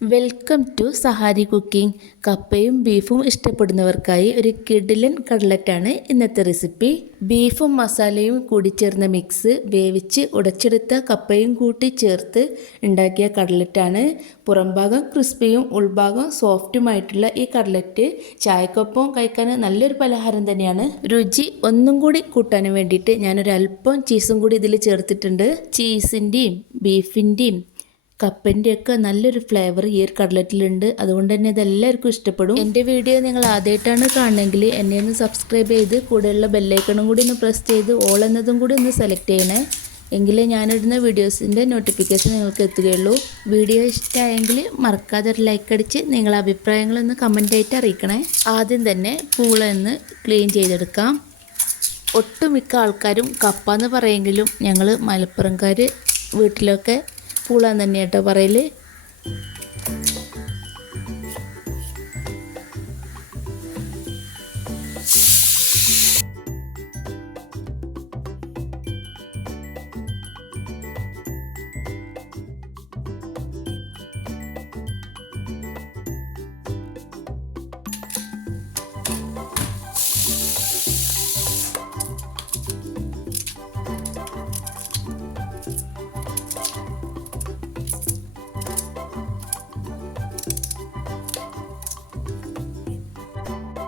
Welcome to Sahari cooking. കപ്പയും ബീഫും ഇഷ്ടപ്പെടുന്നവർക്കായി ഒരു കിഡിലൻ കട്ലറ്റാണ് ഇന്നത്തെ റെസിപ്പി. ബീഫും മസാലയും കൂടി ചേർന്ന മിക്സ് വേവിച്ച് ഉടച്ചെടുത്ത കപ്പയും കൂട്ടി ചേർത്ത് ഉണ്ടാക്കിയ കട്ലറ്റാണ്. പുറംഭാഗം ക്രിസ്പിയും ഉൾഭാഗം സോഫ്റ്റുമായിട്ടുള്ള ഈ കട്ലറ്റ് ചായക്കൊപ്പം കഴിക്കാൻ നല്ലൊരു പലഹാരം തന്നെയാണ്. രുചി ഒന്നും കൂടി കൂട്ടാൻ വേണ്ടിയിട്ട് ഞാനൊരല്പം ചീസും കൂടി ഇതിൽ ചേർത്തിട്ടുണ്ട്. ചീസിന്റെയും ബീഫിന്റെയും കപ്പന്റെയൊക്കെ നല്ലൊരു ഫ്ലേവർ ഈ ഒരു കട്ലറ്റിലുണ്ട്. അതുകൊണ്ട് തന്നെ ഇതെല്ലാവർക്കും ഇഷ്ടപ്പെടും. എന്റെ വീഡിയോ നിങ്ങൾ ആദ്യമായിട്ടാണ് കാണണമെങ്കിൽ എന്നെ ഒന്ന് സബ്സ്ക്രൈബ് ചെയ്ത് കൂടെയുള്ള ബെല്ലൈക്കണും കൂടി ഒന്ന് പ്രസ് ചെയ്ത് ഓൾ എന്നതും കൂടി ഒന്ന് സെലക്ട് ചെയ്യണേ. എങ്കിലേ ഞാനിടുന്ന വീഡിയോസിന്റെ നോട്ടിഫിക്കേഷൻ നിങ്ങൾക്ക് എത്തുകയുള്ളൂ. വീഡിയോ ഇഷ്ടമായെങ്കിൽ മറക്കാതെ ഒരു ലൈക്ക് അടിച്ച് നിങ്ങളുടെ അഭിപ്രായങ്ങളൊന്ന് കമന്റായിട്ട് അറിയിക്കണേ. ആദ്യം തന്നെ പൂളൊന്ന് ക്ലീൻ ചെയ്തെടുക്കാം. ഒട്ടുമിക്ക ആൾക്കാരും കപ്പ എന്ന് പറയുമെങ്കിലും ഞങ്ങൾ മലപ്പുറംകാർ വീട്ടിലൊക്കെ പൂള തന്നെ കേട്ടോ പറയൽ.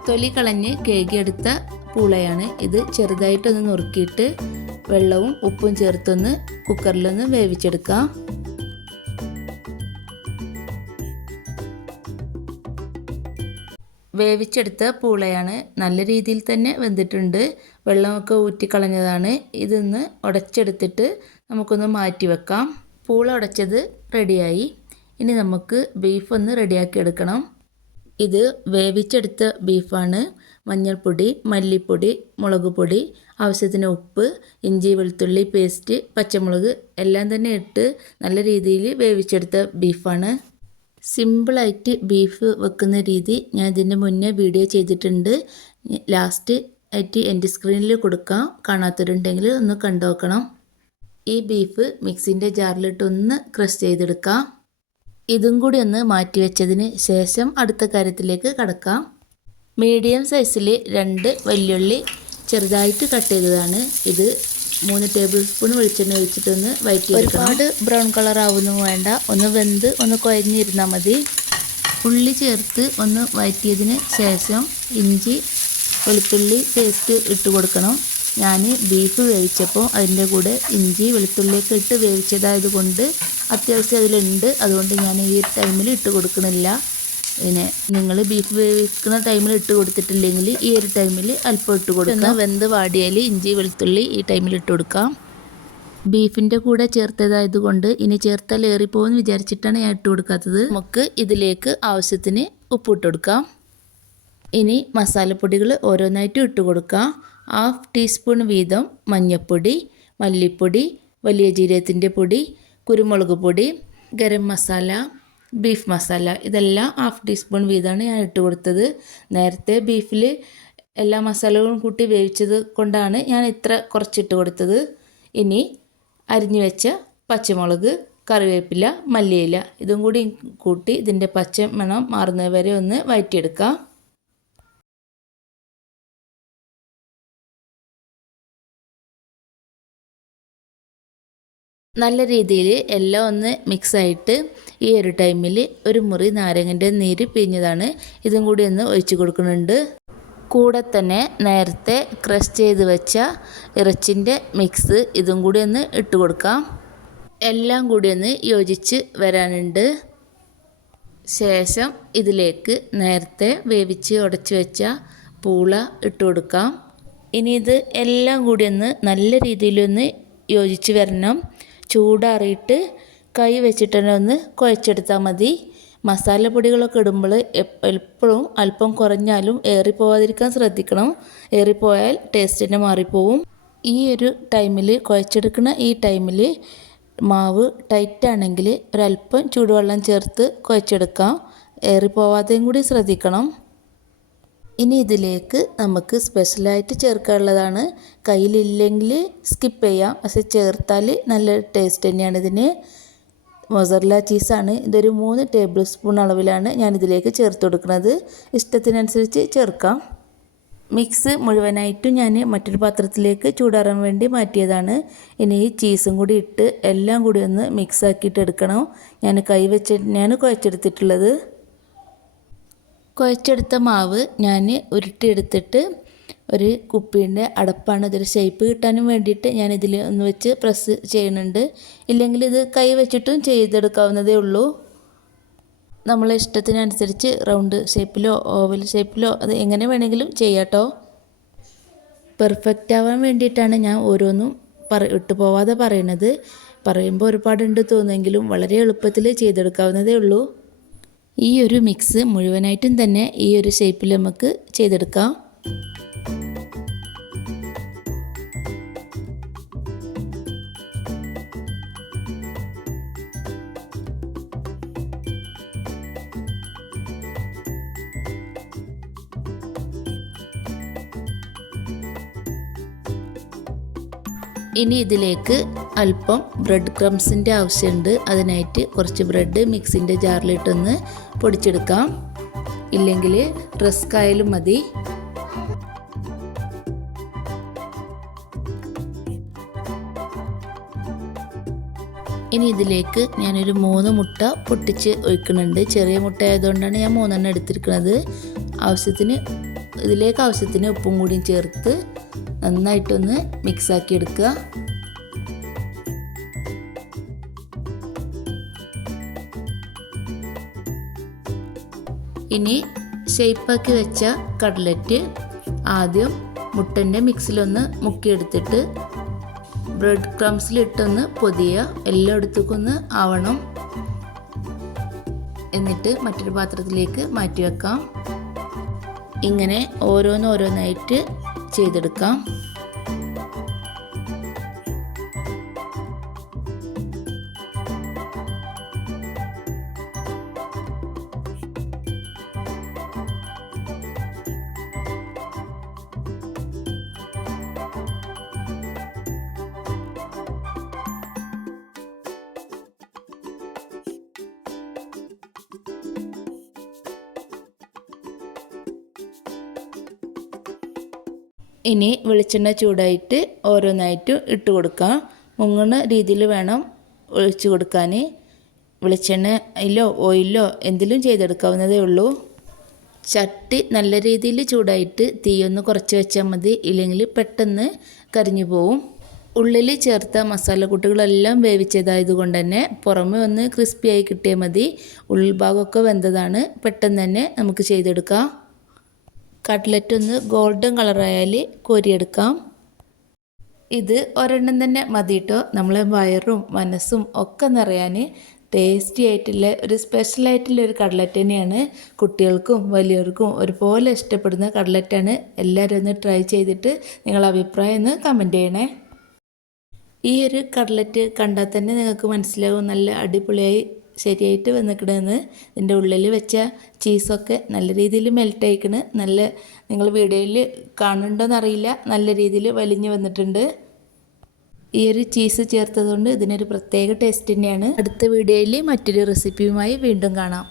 തൊലി കളഞ്ഞ് കേകിയെടുത്ത പൂളയാണ് ഇത്. ചെറുതായിട്ടൊന്ന് നുറുക്കിയിട്ട് വെള്ളവും ഉപ്പും ചേർത്തൊന്ന് കുക്കറിലൊന്ന് വേവിച്ചെടുക്കാം. വേവിച്ചെടുത്ത പൂളയാണ് നല്ല രീതിയിൽ തന്നെ വെന്തിട്ടുണ്ട്. വെള്ളമൊക്കെ ഊറ്റിക്കളഞ്ഞതാണ് ഇതൊന്ന് ഉടച്ചെടുത്തിട്ട് നമുക്കൊന്ന് മാറ്റി വെക്കാം. പൂള ഉടച്ചത് റെഡിയായി ഇനി നമുക്ക് ബീഫ് ഒന്ന് റെഡിയാക്കി എടുക്കണം. ഇത് വേവിച്ചെടുത്ത ബീഫാണ്. മഞ്ഞൾപ്പൊടി മല്ലിപ്പൊടി മുളക് പൊടി ആവശ്യത്തിന് ഉപ്പ് ഇഞ്ചി വെളുത്തുള്ളി പേസ്റ്റ് പച്ചമുളക് എല്ലാം തന്നെ ഇട്ട് നല്ല രീതിയിൽ വേവിച്ചെടുത്ത ബീഫാണ്. സിമ്പിളായിട്ട് ബീഫ് വെക്കുന്ന രീതി ഞാൻ ഇതിന്റെ മുന്നേ വീഡിയോ ചെയ്തിട്ടുണ്ട്. ലാസ്റ്റ് ആയിട്ട് എന്റെ സ്ക്രീനിൽ കൊടുക്കാം. കാണാത്തവരുണ്ടെങ്കിൽ ഒന്ന് കണ്ടു നോക്കണം ഈ ബീഫ് മിക്സിന്റെ ജാറിലിട്ടൊന്ന് ക്രഷ് ചെയ്തെടുക്കാം. ഇതും കൂടി ഒന്ന് മാറ്റിവെച്ചതിന് ശേഷം അടുത്ത കാര്യത്തിലേക്ക് കടക്കാം. മീഡിയം സൈസിൽ രണ്ട് വലിയുള്ളി ചെറുതായിട്ട് കട്ട് ചെയ്തതാണ്. ഇത് മൂന്ന് ടേബിൾ സ്പൂൺ വെളിച്ചെണ്ണ ഒഴിച്ചിട്ടൊന്ന് വയറ്റി ഒരുപാട് ബ്രൗൺ കളർ ആവുന്നു വേണ്ട. ഒന്ന് വെന്ത് ഒന്ന് കുഴഞ്ഞിരുന്നാൽ മതി. ഉള്ളി ചേർത്ത് ഒന്ന് വഴറ്റിയതിന് ശേഷം ഇഞ്ചി വെളുത്തുള്ളി പേസ്റ്റ് ഇട്ട് കൊടുക്കണം. ഞാൻ ബീഫ് വേവിച്ചപ്പോൾ അതിന്റെ കൂടെ ഇഞ്ചി വെളുത്തുള്ളിയൊക്കെ ഇട്ട് വേവിച്ചതായത് കൊണ്ട് അത്യാവശ്യം അതിലുണ്ട്. അതുകൊണ്ട് ഞാൻ ഈ ടൈമിൽ ഇട്ട് കൊടുക്കുന്നില്ല പിന്നെ നിങ്ങൾ ബീഫ് വേവിക്കുന്ന ടൈമിൽ ഇട്ട് കൊടുത്തിട്ടില്ലെങ്കിൽ ഈ ഒരു ടൈമിൽ അല്പം ഇട്ട് കൊടുക്കാം. വെന്ത് വാടിയാൽ ഇഞ്ചി വെളുത്തുള്ളി ഈ ടൈമിൽ ഇട്ട് കൊടുക്കാം. ബീഫിന്റെ കൂടെ ചേർത്തതായത് കൊണ്ട് ഇനി ചേർത്താൽ ഏറിപ്പോകുമെന്ന് വിചാരിച്ചിട്ടാണ് ഞാൻ ഇട്ട് കൊടുക്കാത്തത്. നമുക്ക് ഇതിലേക്ക് ആവശ്യത്തിന് ഉപ്പിട്ട് കൊടുക്കാം. ഇനി മസാലപ്പൊടികൾ ഓരോന്നായിട്ടും ഇട്ട് കൊടുക്കാം. ഹാഫ് ടീസ്പൂൺ വീതം മഞ്ഞൾപ്പൊടി മല്ലിപ്പൊടി വലിയ ജീരകത്തിന്റെ പൊടി കുരുമുളക് പൊടി ഗരം മസാല ബീഫ് മസാല ഇതെല്ലാം ഹാഫ് ടീസ്പൂൺ വീതമാണ് ഞാൻ ഇട്ട് കൊടുത്തത്. നേരത്തെ ബീഫിൽ എല്ലാ മസാലകളും കൂട്ടി വേവിച്ചത് കൊണ്ടാണ് ഞാൻ ഇത്ര കുറച്ചിട്ട് കൊടുത്തത്. ഇനി അരിഞ്ഞു വെച്ച പച്ചമുളക് കറിവേപ്പില മല്ലിയില ഇതും കൂടി കൂട്ടി ഇതിന്റെ പച്ച മണം മാറുന്നത് വരെ ഒന്ന് വഴറ്റിയെടുക്കാം. നല്ല രീതിയിൽ എല്ലാം ഒന്ന് മിക്സായിട്ട് ഈ ഒരു ടൈമിൽ ഒരു മുറി നാരങ്ങന്റെ നീര് പിഴിഞ്ഞതാണ്. ഇതും കൂടി ഒന്ന് ഒഴിച്ചു കൊടുക്കുന്നുണ്ട്. കൂടെ തന്നെ നേരത്തെ ക്രഷ് ചെയ്ത് വെച്ച ഇറച്ചിന്റെ മിക്സ് ഇതും കൂടി ഒന്ന് ഇട്ട് കൊടുക്കാം. എല്ലാം കൂടി ഒന്ന് യോജിച്ച് വരാനുണ്ട്. ശേഷം ഇതിലേക്ക് നേരത്തെ വേവിച്ച് ഉടച്ച് വെച്ച പൂള ഇട്ട് കൊടുക്കാം. ഇനി ഇത് എല്ലാം കൂടി ഒന്ന് നല്ല രീതിയിലൊന്ന് യോജിച്ച് വരണം. ചൂടാറിയിട്ട് കൈ വെച്ചിട്ട് തന്നെ ഒന്ന് കുഴച്ചെടുത്താൽ മതി. മസാലപ്പൊടികളൊക്കെ ഇടുമ്പോൾ എപ്പോഴും അല്പം കുറഞ്ഞാലും ഏറിപ്പോവാതിരിക്കാൻ ശ്രദ്ധിക്കണം. ഏറിപ്പോയാൽ ടേസ്റ്റ് തന്നെ മാറിപ്പോവും. ഈ ഒരു ടൈമിൽ കുഴച്ചെടുക്കുന്ന ഈ ടൈമിൽ മാവ് ടൈറ്റ് ആണെങ്കിൽ ഒരല്പം ചൂടുവെള്ളം ചേർത്ത് കുഴച്ചെടുക്കാം. ഏറിപ്പോവാതെയും കൂടി ശ്രദ്ധിക്കണം. ഇനി ഇതിലേക്ക് നമുക്ക് സ്പെഷ്യലായിട്ട് ചേർക്കാനുള്ളതാണ്. കയ്യിലില്ലെങ്കിൽ സ്കിപ്പ് ചെയ്യാം. പക്ഷെ ചേർത്താൽ നല്ല ടേസ്റ്റ് തന്നെയാണ് ഇതിന്. മൊസറല ചീസാണ് ഇതൊരു മൂന്ന് ടേബിൾ സ്പൂൺ അളവിലാണ് ഞാൻ ഇതിലേക്ക് ചേർത്ത് കൊടുക്കുന്നത്. ഇഷ്ടത്തിനനുസരിച്ച് ചേർക്കാം. മിക്സ് മുഴുവനായിട്ടും ഞാൻ മറ്റൊരു പാത്രത്തിലേക്ക് ചൂടാറാൻ വേണ്ടി മാറ്റിയതാണ്. ഇനി ഈ ചീസും കൂടി ഇട്ട് എല്ലാം കൂടി ഒന്ന് മിക്സ് ആക്കിയിട്ട് എടുക്കണം. ഞാൻ കൈ വെച്ച് തന്നെയാണ് കുഴച്ചെടുത്തിട്ടുള്ളത്. കുഴച്ചെടുത്ത മാവ് ഞാൻ ഉരുട്ടിയെടുത്തിട്ട് ഒരു കുപ്പീന്റെ അടപ്പാണ് ഇതൊരു ഷേപ്പ് കിട്ടാനും വേണ്ടിയിട്ട് ഞാൻ ഇതിൽ ഒന്ന് വെച്ച് പ്രസ് ചെയ്യുന്നുണ്ട്. ഇല്ലെങ്കിൽ ഇത് കൈ വെച്ചിട്ടും ചെയ്തെടുക്കാവുന്നതേ ഉള്ളൂ. നമ്മളെ ഇഷ്ടത്തിനനുസരിച്ച് റൗണ്ട് ഷേപ്പിലോ ഓവൽ ഷേപ്പിലോ അത് എങ്ങനെ വേണമെങ്കിലും ചെയ്യാട്ടോ. പെർഫെക്റ്റ് ആവാൻ വേണ്ടിയിട്ടാണ് ഞാൻ ഓരോന്നും പറ ഇട്ട് പോവാതെ പറയണത്. പറയുമ്പോൾ ഒരുപാടുണ്ട് തോന്നുമെങ്കിലും വളരെ എളുപ്പത്തിൽ ചെയ്തെടുക്കാവുന്നതേ ഉള്ളൂ. ഈ ഒരു മിക്സ് മുഴുവനായിട്ടും തന്നെ ഈ ഒരു ഷേപ്പിൽ നമുക്ക് ചെയ്തെടുക്കാം. ഇനി ഇതിലേക്ക് അല്പം ബ്രെഡ് ക്രംസിന്റെ ആവശ്യമുണ്ട്. അതിനായിട്ട് കുറച്ച് ബ്രെഡ് മിക്സിന്റെ ജാറിലിട്ടൊന്ന് പൊടിച്ചെടുക്കാം. ഇല്ലെങ്കിൽ റിസ്ക് മതി. ഇനി ഇതിലേക്ക് ഞാനൊരു മൂന്ന് മുട്ട പൊട്ടിച്ച് ഒഴിക്കുന്നുണ്ട്. ചെറിയ മുട്ട ആയതുകൊണ്ടാണ് ഞാൻ മൂന്നെണ്ണം എടുത്തിരിക്കുന്നത്. ആവശ്യത്തിന് ഇതിലേക്ക് ആവശ്യത്തിന് ഉപ്പും കൂടിയും ചേർത്ത് നന്നായിട്ടൊന്ന് മിക്സാക്കി എടുക്കുക. ഇനി ഷേപ്പാക്കി വെച്ച കട്ലറ്റ് ആദ്യം മുട്ടന്റെ മിക്സിലൊന്ന് മുക്കിയെടുത്തിട്ട് ബ്രെഡ് ക്രംസിലിട്ടൊന്ന് പൊതിയുക. എല്ലായിടത്തേക്കൊന്ന് ആവണം. എന്നിട്ട് മറ്റൊരു പാത്രത്തിലേക്ക് മാറ്റി വെക്കാം. ഇങ്ങനെ ഓരോന്നോരോന്നായിട്ട് ചെയ്തെടുക്കാം. ഇനി വെളിച്ചെണ്ണ ചൂടായിട്ട് ഓരോന്നായിട്ട് ഇട്ട് കൊടുക്കാം. മുങ്ങുന്ന രീതിയിൽ വേണം ഒഴിച്ചു കൊടുക്കാൻ വെളിച്ചെണ്ണയിലോ ഓയിലോ എന്തിലും ചെയ്തെടുക്കാവുന്നതേ ഉള്ളൂ. ചട്ടി നല്ല രീതിയിൽ ചൂടായിട്ട് തീയൊന്ന് കുറച്ച് വെച്ചാൽ മതി. ഇല്ലെങ്കിൽ പെട്ടെന്ന് കരിഞ്ഞു പോവും. ഉള്ളിൽ ചേർത്ത മസാലക്കൂട്ടുകളെല്ലാം വേവിച്ചതായത് കൊണ്ട് തന്നെ പുറമെ ഒന്ന് ക്രിസ്പിയായി കിട്ടിയാൽ മതി. ഉൾഭാഗമൊക്കെ വെന്തതാണ്. പെട്ടെന്ന് തന്നെ നമുക്ക് ചെയ്തെടുക്കാം. കട്ട്ലറ്റ് ഒന്ന് ഗോൾഡൻ കളറായാൽ കോരിയെടുക്കാം. ഇത് ഒരെണ്ണം തന്നെ മതി കേട്ടോ നമ്മളെ വയറും മനസ്സും ഒക്കെ നിറയാൻ ടേസ്റ്റി ആയിട്ടുള്ള ഒരു സ്പെഷ്യൽ ആയിട്ടുള്ള ഒരു കട്ട്ലറ്റ് തന്നെയാണ്. കുട്ടികൾക്കും വലിയവർക്കും ഒരുപോലെ ഇഷ്ടപ്പെടുന്ന കട്ട്ലറ്റാണ് എല്ലാവരും ഒന്ന് ട്രൈ ചെയ്തിട്ട് നിങ്ങളുടെ അഭിപ്രായം ഒന്ന് കമന്റ് ചെയ്യണേ. ഈ ഒരു കട്ട്ലറ്റ് കണ്ടാൽ തന്നെ നിങ്ങൾക്ക് മനസ്സിലാവും. നല്ല അടിപൊളിയായി ശരിയായിട്ട് വന്നിക്കണെന്ന് ഇതിന്റെ ഉള്ളിൽ വെച്ച ചീസൊക്കെ നല്ല രീതിയിൽ മെൽറ്റ് ആയിക്കണ് നല്ല നിങ്ങൾ വീഡിയോയിൽ കാണുന്നുണ്ടോയെന്നറിയില്ല നല്ല രീതിയിൽ വലിഞ്ഞു വന്നിട്ടുണ്ട്. ഈ ഒരു ചീസ് ചേർത്തതുകൊണ്ട് ഇതിനൊരു പ്രത്യേക ടേസ്റ്റ് തന്നെയാണ്. അടുത്ത വീഡിയോയിൽ മറ്റൊരു റെസിപ്പിയുമായി വീണ്ടും കാണാം.